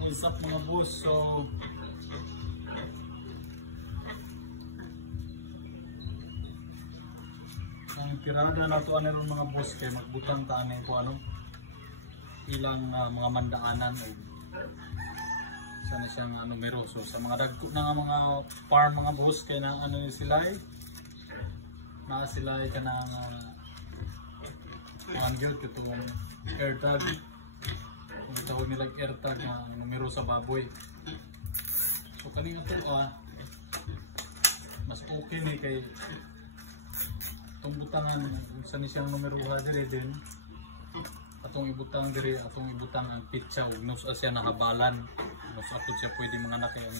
what's up mga boss? So ang tirada na to ano mga boss kay magbutang taan ko ano ilang mga mandaanan o sana siyang numero. So sa mga dagko na mga farm mga boss kay na ano sila na sila kanang ang gyud itong AirTag. Kung tawag nilang AirTag na numero sa baboy. So kanina ito mas okay ni kay itong butangan sa siyang numero dire din atong ibutang dire atong ibutang ang pitsa ug nus siya nakabalan nus atong siya pwede mga nakay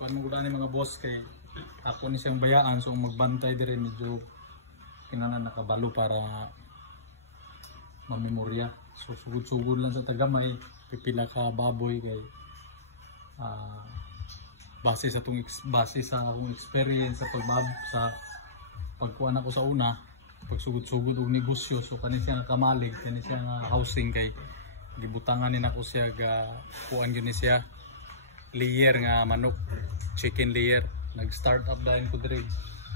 kuan mo gud ani mga boss kay ako ni siyang bayaan so magbantay dire medyo kinahanglan nakabalo para mamemorya. So sugod-sugod lang sa tagamay pipila ka baboy kay base sa akong experience sa pagkuha na ko sa una pagsugod-sugod og negosyo. So kani siya kamalig kani siya housing kay gibutangan ni nako siya ga kuan gyud ni siya layer nga manok chicken layer. Nag-start up dayon ko dire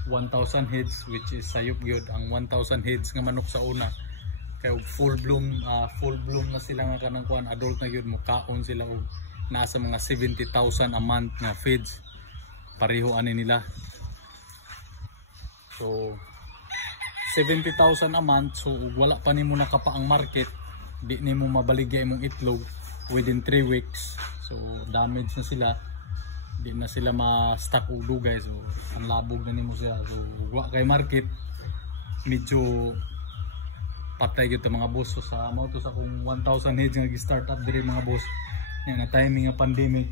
1,000 heads which is sayop gyud ang 1,000 heads nga manok sa una kay full bloom na sila nga kanang kuan adult na gyud mo kaon sila og nasa mga 70,000 a month nga feeds pareho ani nila. So 70,000 a month, so wala pa nimo nakapa ang market, di nimo mabaligya imong itlog within 3 weeks. So damage na sila, di na sila ma-stock og dugay, so ang labog na nimo siya. So wa kay market, medyo patay gyud ta mga boss. So sa amount to sa kung 1,000 heads nga gi-start up diri mga boss, nga timing nga pandemic,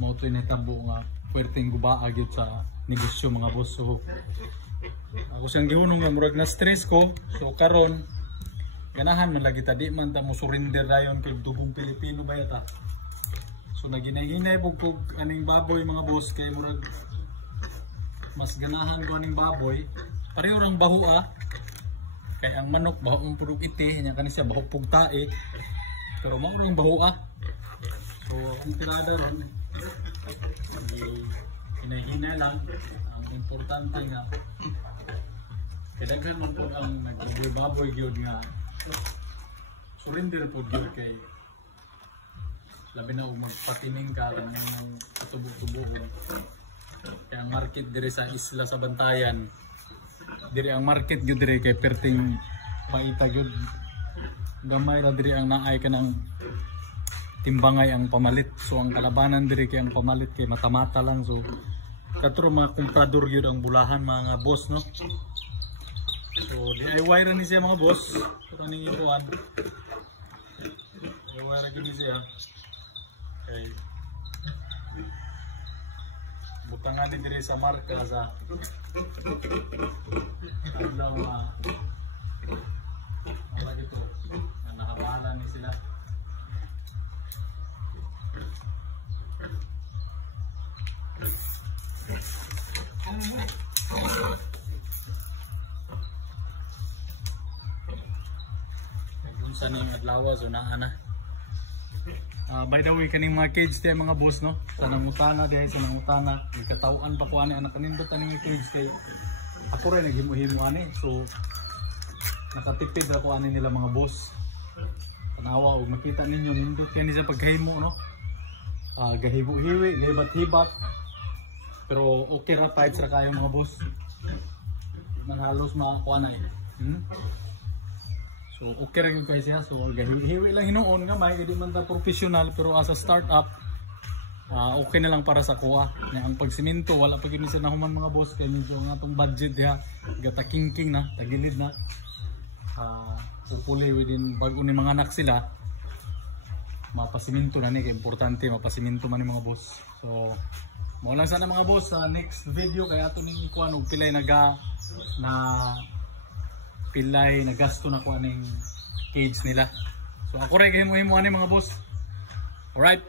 mo to initabo nga puwerteng gubaa gyud sa negosyo mga boss. So ako siyang gihunong nga murag na stress ko. So karon ganahan man lagi ta di man ta mo surrender dayon kay dugong Pilipino ba yata. So naginay-hinay pug aning baboy mga boss kay murag mas ganahan ko aning baboy. Pareho rang baho kay ang manok baho ang purog ite nya kani siya baho pug tae. Pero mao rang baho So ang tirada ron hinay-hinay lang. Ang importante nga kadaghan man po ang nag-baboy gyud nga surrender po gyud kay labi na magpatining ka lang yung tubo-tubo kaya ang market dire sa isla sa Bantayan dire ang market gyud dire kay perting paita gyud gamay ra dire ang naay ka ng timbangay ang pamalit. So ang kalabanan dire kay ang pamalit kay mata-mata lang. So katro mga komprador gyud ang bulahan mga boss no. So DIY ra ni siya mga boss. So kaning ikuan. DIY ra gyud siya. Okay. Butangan din diri sa marka sa alam wala dito. Nakabahala ni sila. Sa ning adlaw so naa na. By the way kaning mga cage tay mga boss no. Sa nangutana diay sa nangutana, ikataw-an pa ko ani anak kanindot aning cage kay ako rin naghimo-himo ani. So nakatipid ako ani nila mga boss. Tanawa og makita ninyo nindot kani sa paghimo no. Gahibo-hiwi, gahibat-hibat. Pero okay ra tight ra kayo mga boss. Manhalos makakuha na So okay ra gyud kay siya. So gahiwi lang hinuon nga may di man ta professional pero as a startup okay na lang para sa kuha. Ang pagsimento wala pa gyud ni sa nahuman mga boss kay medyo ang atong budget diha gata king na tagilid na. Hopefully within bago ni mga anak sila mapasiminto na ni kay importante mapasiminto man ni mga boss. So mo lang sana mga boss sa next video kay ato ning ikuan og pilay pilay na gasto na ko aning cage nila. So ako rin kayo mo ani mga boss. Alright.